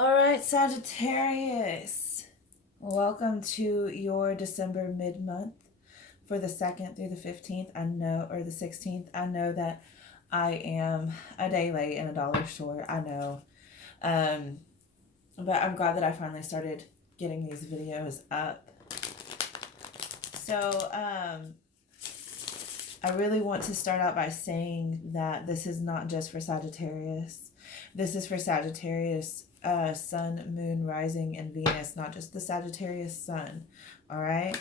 All right, Sagittarius. Welcome to your December mid-month for the 2nd through the 15th. I know, or the 16th. I know that I am a day late and $1 short. I know. But I'm glad that I finally started getting these videos up. So, I really want to start out by saying that this is not just for Sagittarius. This is for Sagittarius, Sun, Moon, Rising, and Venus, not just the Sagittarius Sun. All right?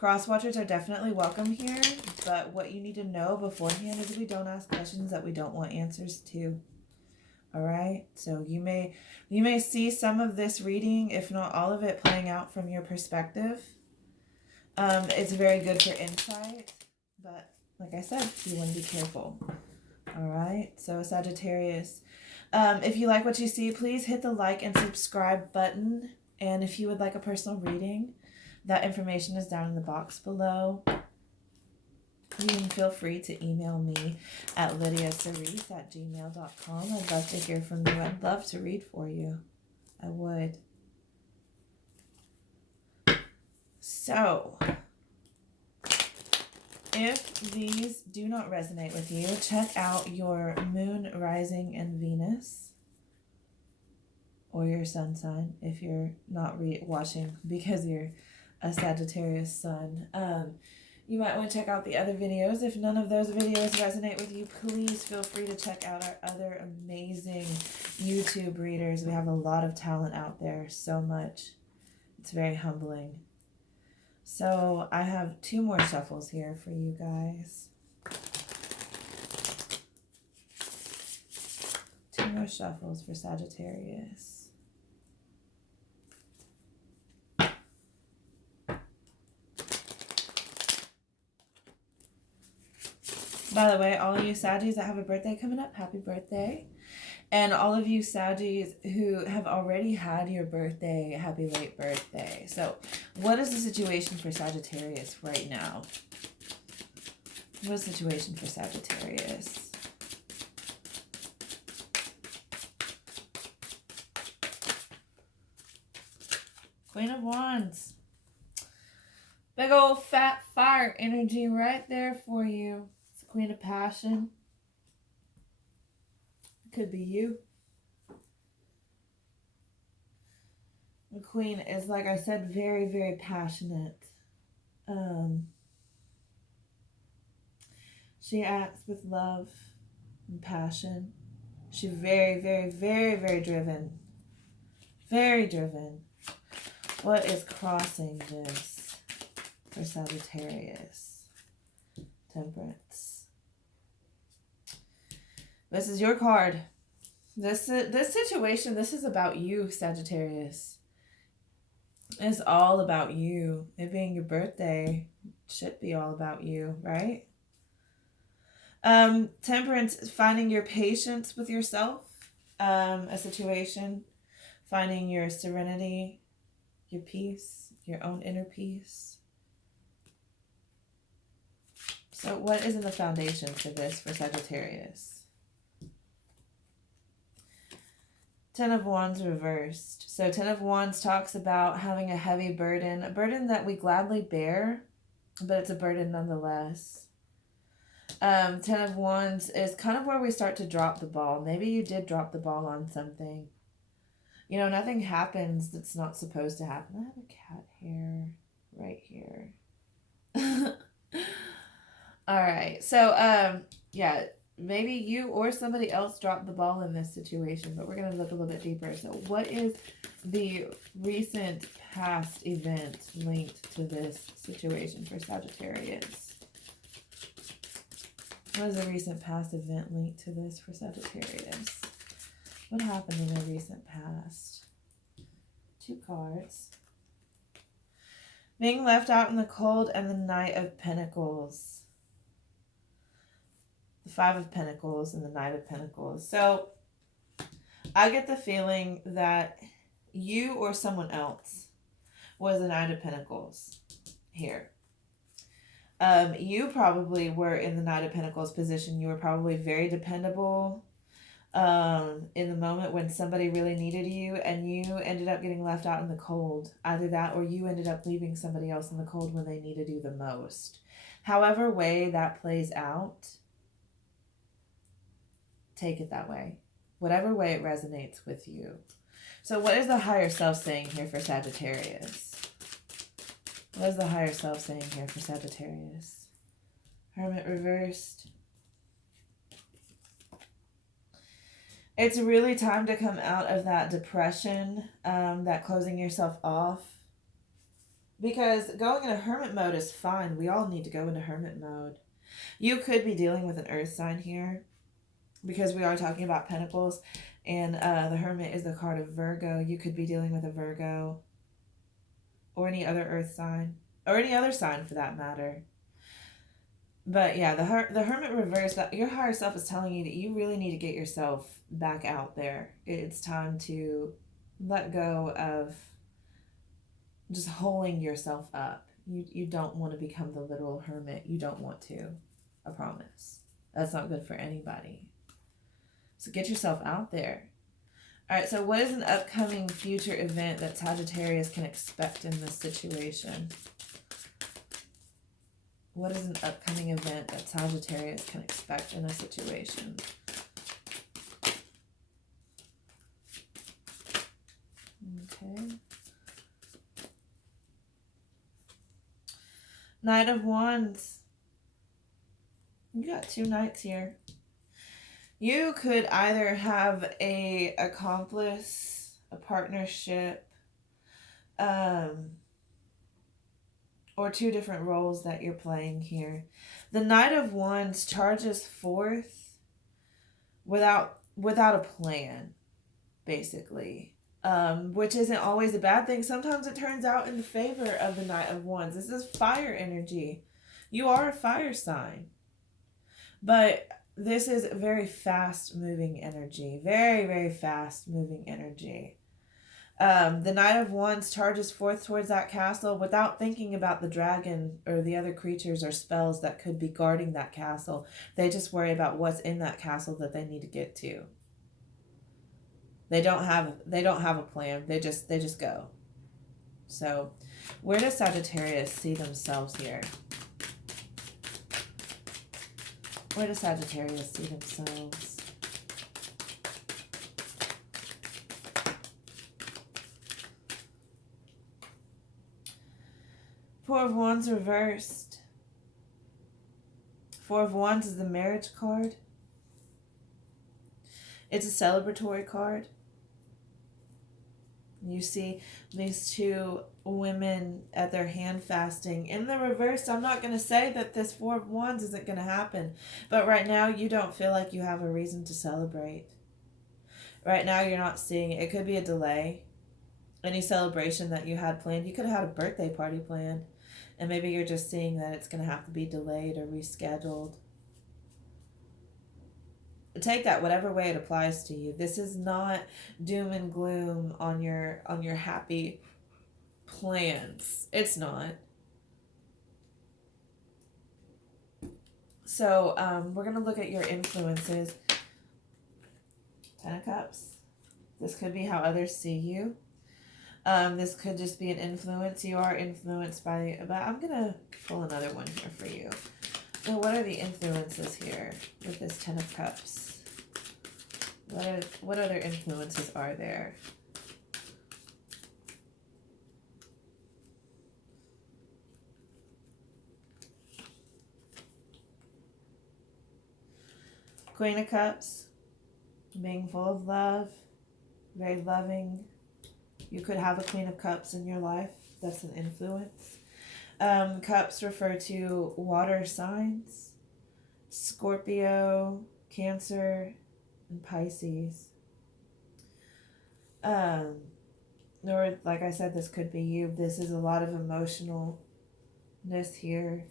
Crosswatchers are definitely welcome here, but what you need to know beforehand is we don't ask questions that we don't want answers to. All right? So you may see some of this reading, if not all of it, playing out from your perspective. It's very good for insight, but like I said, you want to be careful. All right? So Sagittarius, if you like what you see, please hit the like and subscribe button. And if you would like a personal reading, that information is down in the box below. You can feel free to email me at lydiacerise@gmail.com. I'd love to hear from you. I'd love to read for you. I would. So, if these do not resonate with you, check out your Moon, Rising, and Venus, or your Sun sign if you're not watching because you're a Sagittarius Sun. You might want to check out the other videos. If none of those videos resonate with you, please feel free to check out our other amazing YouTube readers. We have a lot of talent out there, so much. It's very humbling. So I have 2 more shuffles here for you guys. 2 more shuffles for Sagittarius. By the way, all of you Saggies that have a birthday coming up, happy birthday. And all of you Saggies who have already had your birthday, happy late birthday. So, what is the situation for Sagittarius right now? What is the situation for Sagittarius? Queen of Wands. Big old fat fire energy right there for you. It's the Queen of Passion. Could be you. The Queen is, like I said, very, very passionate. She acts with love and passion. She's very, very, very, very driven. Very driven. What is crossing this for Sagittarius? Temperance. This is your card. This situation, this is about you, Sagittarius. It's all about you. It being your birthday should be all about you, right? Temperance is finding your patience with yourself. A situation, finding your serenity, your peace, your own inner peace. So what is in the foundation for this for Sagittarius? 10 of Wands reversed. So 10 of Wands talks about having a heavy burden, a burden that we gladly bear, but it's a burden nonetheless. 10 of Wands is kind of where we start to drop the ball. Maybe you did drop the ball on something. You know, nothing happens that's not supposed to happen. I have a cat hair right here. All right. So, yeah, maybe you or somebody else dropped the ball in this situation, but we're going to look a little bit deeper. So what is the recent past event linked to this situation for Sagittarius? What is a recent past event linked to this for Sagittarius? What happened in the recent past? 2 cards. Being left out in the cold and the Knight of Pentacles. The 5 of Pentacles and the Knight of Pentacles. So I get the feeling that you or someone else was the Knight of Pentacles here. You probably were in the Knight of Pentacles position. You were probably very dependable. in the moment when somebody really needed you and you ended up getting left out in the cold. Either that or you ended up leaving somebody else in the cold when they needed you the most. However way that plays out, take it that way. Whatever way it resonates with you. So what is the higher self saying here for Sagittarius? What is the higher self saying here for Sagittarius? Hermit reversed. It's really time to come out of that depression, that closing yourself off. Because going into hermit mode is fine. We all need to go into hermit mode. You could be dealing with an earth sign here, because we are talking about pentacles, and the hermit is the card of Virgo. You could be dealing with a Virgo or any other earth sign, or any other sign for that matter. But yeah, the hermit reverse, that your higher self is telling you that you really need to get yourself back out there. It's time to let go of just holding yourself up. You don't want to become the literal hermit. You don't want to. I promise. That's not good for anybody. So get yourself out there. All right, so what is an upcoming future event that Sagittarius can expect in this situation? What is an upcoming event that Sagittarius can expect in a situation? Okay. Knight of Wands. You got 2 knights here. You could either have a accomplice, a partnership, or 2 different roles that you're playing here. The Knight of Wands charges forth without a plan, basically, which isn't always a bad thing. Sometimes it turns out in the favor of the Knight of Wands. This is fire energy. You are a fire sign, but this is very fast moving energy. Very, very fast moving energy. The Knight of Wands charges forth towards that castle without thinking about the dragon or the other creatures or spells that could be guarding that castle. They just worry about what's in that castle that they need to get to. They don't have a plan. They just go. So, where does Sagittarius see themselves here? Where does Sagittarius see themselves? Four of Wands reversed. Four of Wands is the marriage card. It's a celebratory card. You see these 2 women at their hand fasting. In the reverse, I'm not going to say that this 4 of Wands isn't going to happen. But right now, you don't feel like you have a reason to celebrate. Right now, you're not seeing it. It could be a delay. Any celebration that you had planned. You could have had a birthday party planned. And maybe you're just seeing that it's going to have to be delayed or rescheduled. Take that whatever way it applies to you. This is not doom and gloom on your happy plans. It's not. So we're going to look at your influences. 10 of Cups. This could be how others see you. This could just be an influence. You are influenced by, but I'm going to pull another one here for you. So what are the influences here with this 10 of Cups? What other influences are there? Queen of Cups, being full of love, very loving. You could have a Queen of Cups in your life. That's an influence. Cups refer to water signs, Scorpio, Cancer, and Pisces. Or, like I said, this could be you. This is a lot of emotionalness here.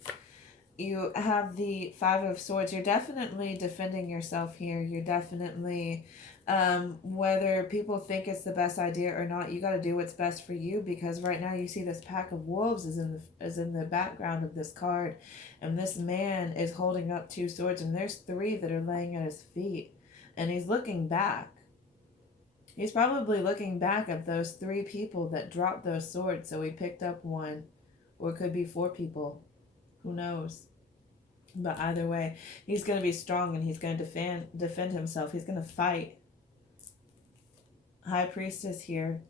You have the 5 of Swords. You're definitely defending yourself here. You're definitely, whether people think it's the best idea or not, you got to do what's best for you, because right now you see this pack of wolves is in the background of this card, and this man is holding up 2 swords, and there's 3 that are laying at his feet. And he's looking back. He's probably looking back at those 3 people that dropped those swords. So he picked up 1, or it could be 4 people. Who knows? But either way, he's going to be strong and he's going to defend himself. He's going to fight. High Priestess here.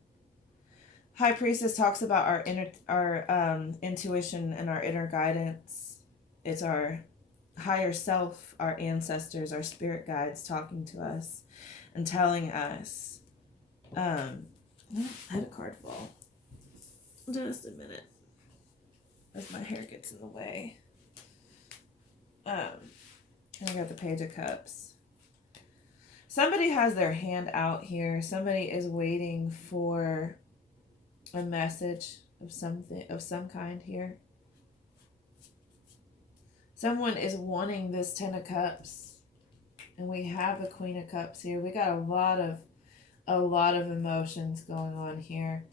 High Priestess talks about our intuition and our inner guidance. It's our higher self, our ancestors, our spirit guides talking to us and telling us. I had a card fall. Just a minute, as my hair gets in the way. And I got the Page of Cups. Somebody has their hand out here. Somebody is waiting for a message of some kind here. Someone is wanting this 10 of Cups. And we have a Queen of Cups here. We got a lot of emotions going on here.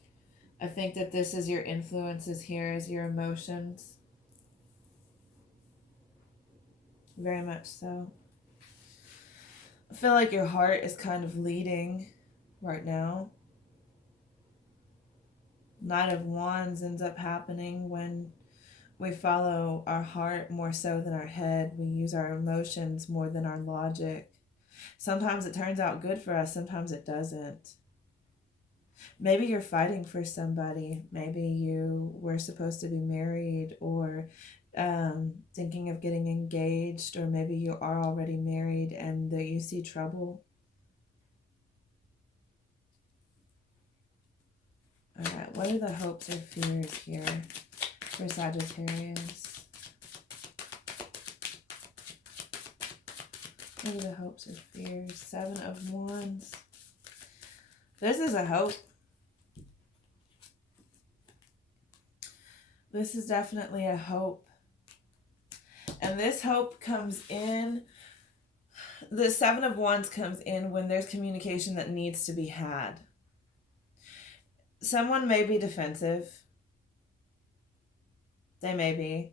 I think that this is your influences here, is your emotions. Very much so. I feel like your heart is kind of leading right now. Knight of Wands ends up happening when we follow our heart more so than our head. We use our emotions more than our logic. Sometimes it turns out good for us, sometimes it doesn't. Maybe you're fighting for somebody. Maybe you were supposed to be married or thinking of getting engaged, or maybe you are already married and that you see trouble. All right, what are the hopes or fears here for Sagittarius? What are the hopes or fears? 7 of Wands. This is a hope. This is definitely a hope. And this hope comes in, the 7 of Wands comes in when there's communication that needs to be had. Someone may be defensive. They may be.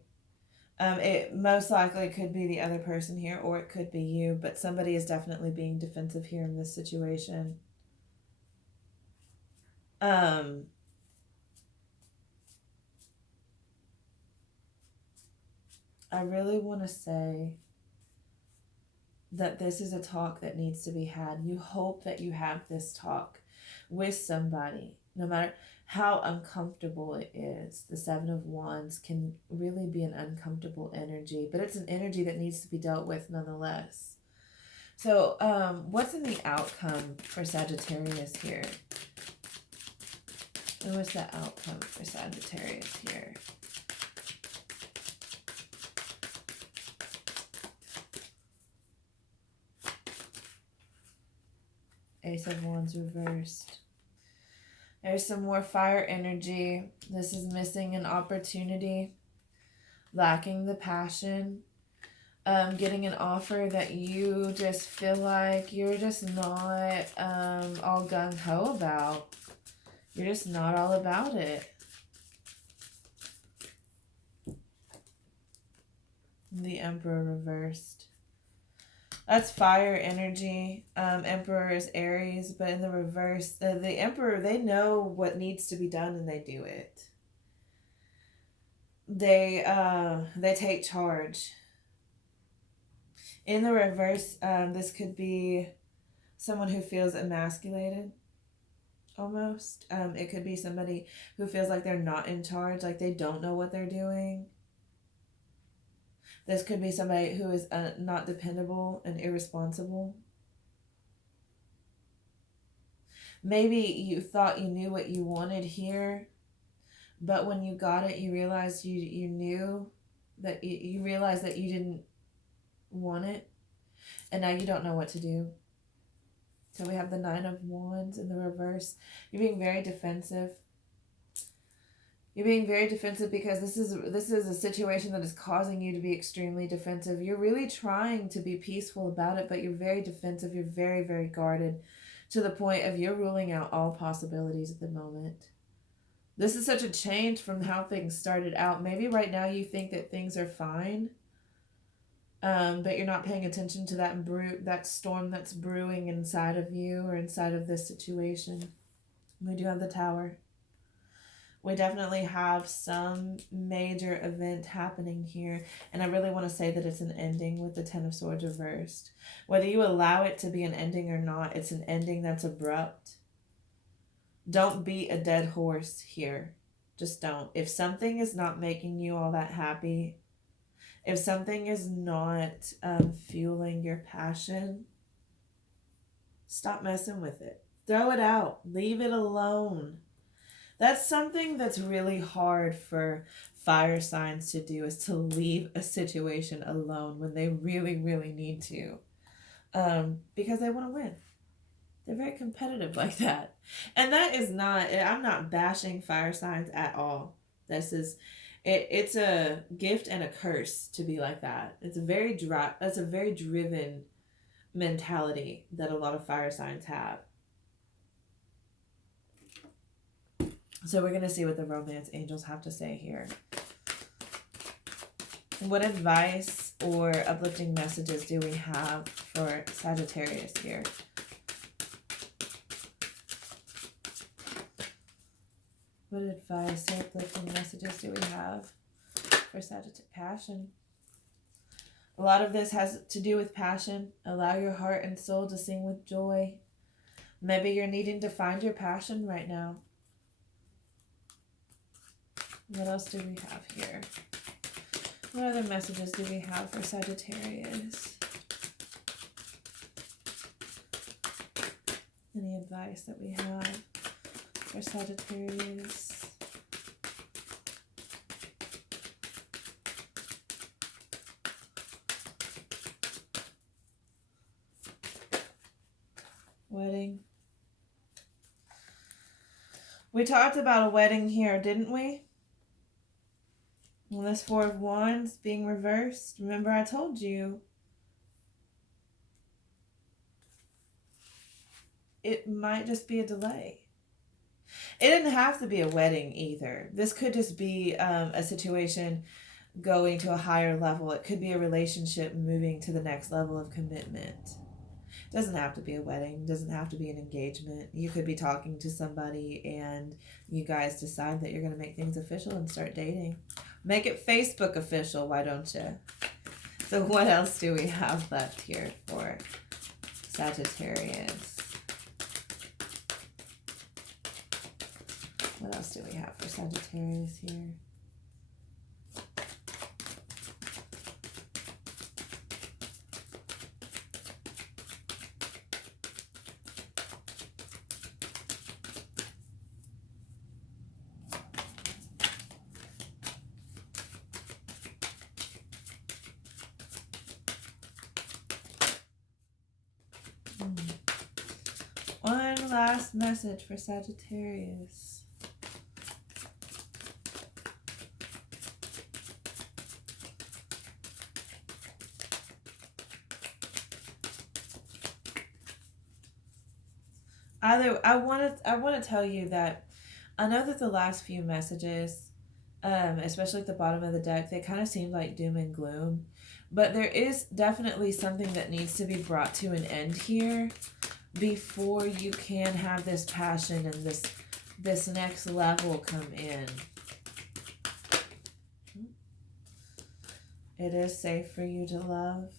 It most likely could be the other person here, or it could be you, but somebody is definitely being defensive here in this situation. I really want to say that this is a talk that needs to be had. You hope that you have this talk with somebody, no matter how uncomfortable it is. The 7 of Wands can really be an uncomfortable energy, but it's an energy that needs to be dealt with nonetheless. So what's in the outcome for Sagittarius here? And what's the outcome for Sagittarius here? Ace of Wands reversed. There's some more fire energy. This is missing an opportunity, lacking the passion, getting an offer that you just feel like you're just not all gung-ho about. You're just not all about it. The Emperor reversed. That's fire energy. Emperor is Aries, but in the reverse, the Emperor, they know what needs to be done and they do it. They take charge. In the reverse, this could be someone who feels emasculated, almost. It could be somebody who feels like they're not in charge, like they don't know what they're doing. This could be somebody who is not dependable and irresponsible. Maybe you thought you knew what you wanted here, but when you got it, you realized you knew that you realized that you didn't want it, and now you don't know what to do. So we have the 9 of Wands in the reverse. You're being very defensive. You're being very defensive because this is a situation that is causing you to be extremely defensive. You're really trying to be peaceful about it, but you're very defensive. You're very, very guarded to the point of you're ruling out all possibilities at the moment. This is such a change from how things started out. Maybe right now you think that things are fine, But you're not paying attention to that storm that's brewing inside of you or inside of this situation. We do have the Tower. We definitely have some major event happening here. And I really want to say that it's an ending with the Ten of Swords reversed. Whether you allow it to be an ending or not, it's an ending that's abrupt. Don't beat a dead horse here. Just don't. If something is not making you all that happy, if something is not fueling your passion, stop messing with it. Throw it out. Leave it alone. That's something that's really hard for fire signs to do, is to leave a situation alone when they really, really need to. Because they want to win. They're very competitive like that. And that is not, I'm not bashing fire signs at all. This is, it's a gift and a curse to be like that. It's a very driven mentality that a lot of fire signs have. So we're going to see what the romance angels have to say here. What advice or uplifting messages do we have for Sagittarius here? What advice or uplifting messages do we have for Sagittarius? Passion. A lot of this has to do with passion. Allow your heart and soul to sing with joy. Maybe you're needing to find your passion right now. What else do we have here? What other messages do we have for Sagittarius? Any advice that we have for Sagittarius? Wedding. We talked about a wedding here, didn't we? Well, this Four of Wands being reversed. Remember I told you it might just be a delay. It didn't have to be a wedding either. This could just be a situation going to a higher level. It could be a relationship moving to the next level of commitment. It doesn't have to be a wedding. It doesn't have to be an engagement. You could be talking to somebody and you guys decide that you're going to make things official and start dating. Make it Facebook official, why don't you? So what else do we have left here for Sagittarius? What else do we have for Sagittarius here? One last message for Sagittarius. I want to tell you that I know that the last few messages, especially at the bottom of the deck, they kind of seem like doom and gloom, but there is definitely something that needs to be brought to an end here before you can have this passion and this next level come in. It is safe for you to love.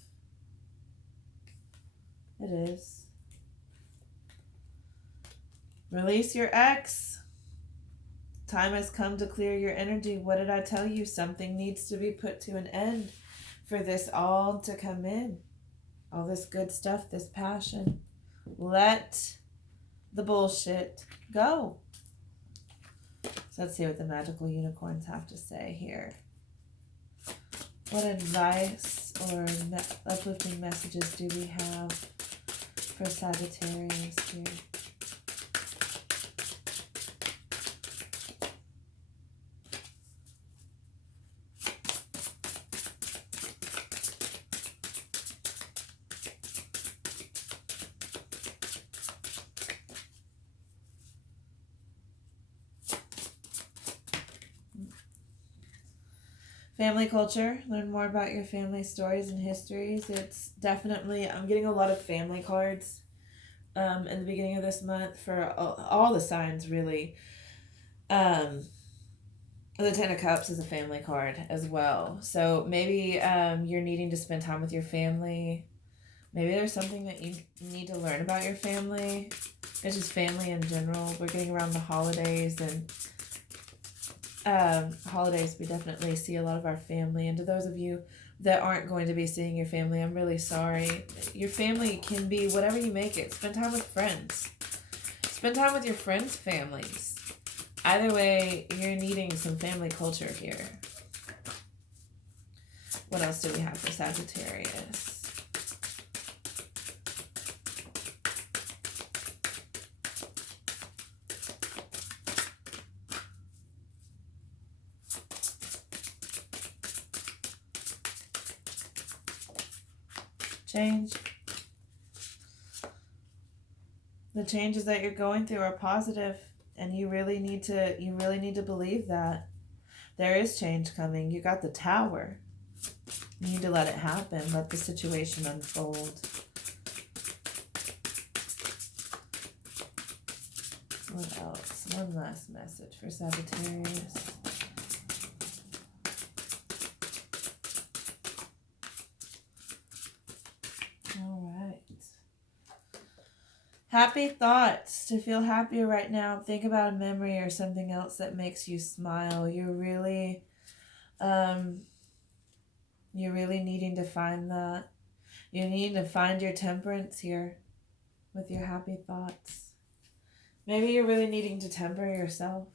It is. Release your ex. Time has come to clear your energy. What did I tell you? Something needs to be put to an end for this all to come in. All this good stuff, this passion. Let the bullshit go. So let's see what the magical unicorns have to say here. What advice or uplifting messages do we have for Sagittarius here? Family culture. Learn more about your family stories and histories. It's definitely, I'm getting a lot of family cards in the beginning of this month for all the signs, really. The Ten of Cups is a family card as well. So maybe you're needing to spend time with your family. Maybe there's something that you need to learn about your family. It's just family in general. We're getting around the holidays, and holidays, we definitely see a lot of our family. And to those of you that aren't going to be seeing your family, I'm really sorry. Your family can be whatever you make it. Spend time with friends. Spend time with your friends' families. Either way, you're needing some family culture here. What else do we have for Sagittarius? Change. The changes that you're going through are positive, and you really need to believe that there is change coming. You got the Tower. You need to let it happen. Let the situation unfold. What else? One last message for Sagittarius. All right. Happy thoughts. To feel happier right now, think about a memory or something else that makes you smile. You're really needing to find that. You need to find your temperance here with your happy thoughts. Maybe you're really needing to temper yourself.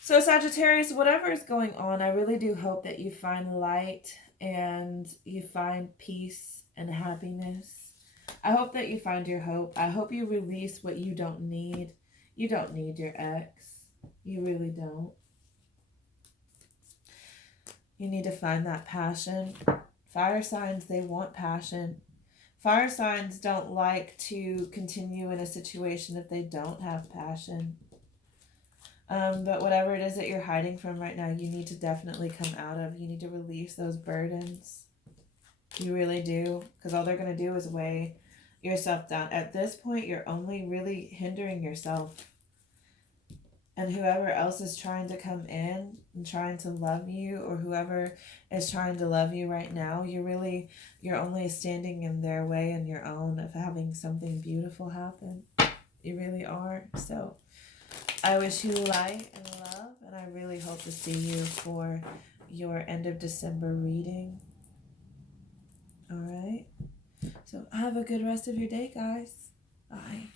So Sagittarius, whatever is going on, I really do hope that you find light and you find peace and happiness. I hope that you find your hope. I hope you release what you don't need. You don't need your ex. You really don't. You need to find that passion. Fire signs, they want passion. Fire signs don't like to continue in a situation if they don't have passion. But whatever it is that you're hiding from right now, you need to definitely come out of. You need to release those burdens. You really do. Because all they're going to do is weigh yourself down. At this point, you're only really hindering yourself. And whoever else is trying to come in and trying to love you, or whoever is trying to love you right now, you're only standing in their way and your own of having something beautiful happen. You really are. So I wish you light and love, and I really hope to see you for your end of December reading. All right. So have a good rest of your day, guys. Bye.